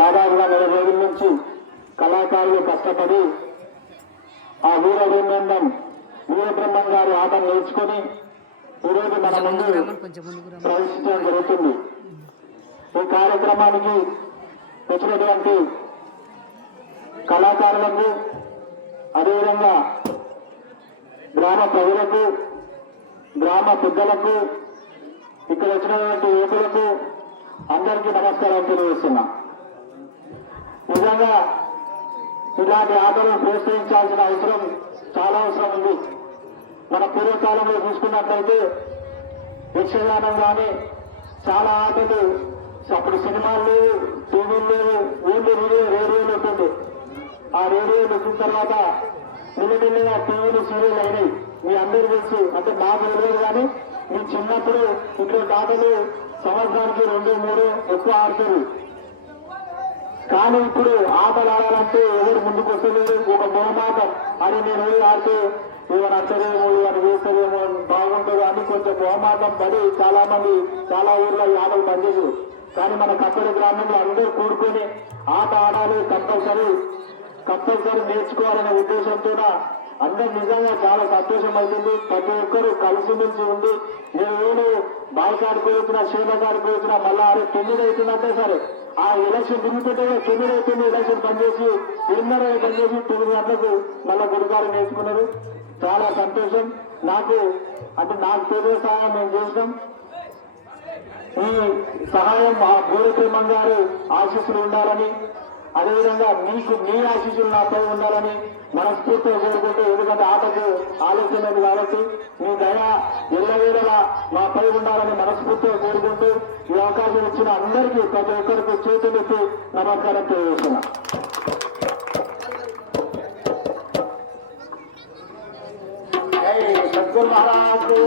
దాదాపుగా నెల రోజుల నుంచి కళాకారులు కష్టపడి ఆ వీరబ్రహ్మం వీరబ్రహ్మం గారి ఆటను నేర్చుకొని ఈరోజు మన ముందు ప్రవేశించడం జరుగుతుంది. ఈ కార్యక్రమానికి వచ్చినటువంటి కళాకారులకు అదేవిధంగా గ్రామ ప్రజలకు గ్రామ పెద్దలకు ఇక్కడ వచ్చినటువంటి యువకులకు అందరికీ నమస్కారం తెలియజేస్తున్నా. నిజంగా ఇలాంటి ఆటలు ప్రోత్సహించాల్సిన అవసరం చాలా అవసరం ఉంది. మన పూర్వకాలంలో చూసుకున్నట్లయితే యక్షగానం కానీ చాలా ఆటలు అప్పుడు సినిమాలు లేవు టీవీలు లేవు ఓన్లీ రేడియో రేడియోలు ఉంటుంది ఆ రేడియోలు వచ్చిన తర్వాత మెల్లిమెల్లిగా టీవీలు సీరియల్ అయినాయి. మీ అందరూ తెలుసు అంటే నాకు తెలియదు కానీ మీ చిన్నప్పుడు ఇంట్లో ఆటలు సంవత్సరానికి రెండు మూడు ఎక్కువ ఆడుతారు. కానీ ఇప్పుడు ఆటలు ఆడాలంటే ఎవరు ముందుకు వస్తలేదు ఒక మొహమాటం. అని నేను ఆడితే ఏమో నచ్చదేమో అని వేస్తారేమో బాగుంటుంది. అని కొంచెం మొహమాటం పడి చాలా మంది చాలా ఊర్లో ఈ ఆటలు పనిచేసారు కానీ మన కప్పడి గ్రామంలో అందరూ కూడుకొని ఆట ఆడాలి కంపల్సరీ. కంపల్సరీ నేర్చుకోవాలనే ఉద్దేశంతో అందరు నిజంగా చాలా సంతోషం అవుతుంది. ప్రతి ఒక్కరు కలిసిమెలిసి ఉంది నేను నేను బాయికాడికి వచ్చిన శీలకాడికి వచ్చిన మళ్ళా అరే తొమ్మిది అవుతుందంటే సరే. ఆ ఎలక్షన్ తిరుగుతుంటే తొమ్మిది అవుతుంది ఎలక్షన్ పనిచేసి ఎన్నర పనిచేసి తొమ్మిది గంటలకు మళ్ళా గుడికారు నేర్చుకున్నారు చాలా సంతోషం. నాకు అంటే నాకు తెలియ సహాయం మేము చేసినాం. ఈ సహాయం మా గోరప్రేమం గారు ఆశీస్సులు ఉండాలని అదేవిధంగా మీకు మీ ఆశీస్సులు నాపై ఉండాలని మనస్ఫూర్తిగా కోరుకుంటూ ఎందుకంటే ఆటకు ఆలోచనలేదు కాబట్టి మీ దయ ఎల్లవేళలా మాపై ఉండాలని మనస్ఫూర్తిగా కోరుకుంటూ ఈ అవకాశం ఇచ్చిన అందరికీ ప్రతి ఒక్కరికి చేతులెత్తి నమస్కారం తెలియజేస్తున్నా. సద్గురు మహారాజు.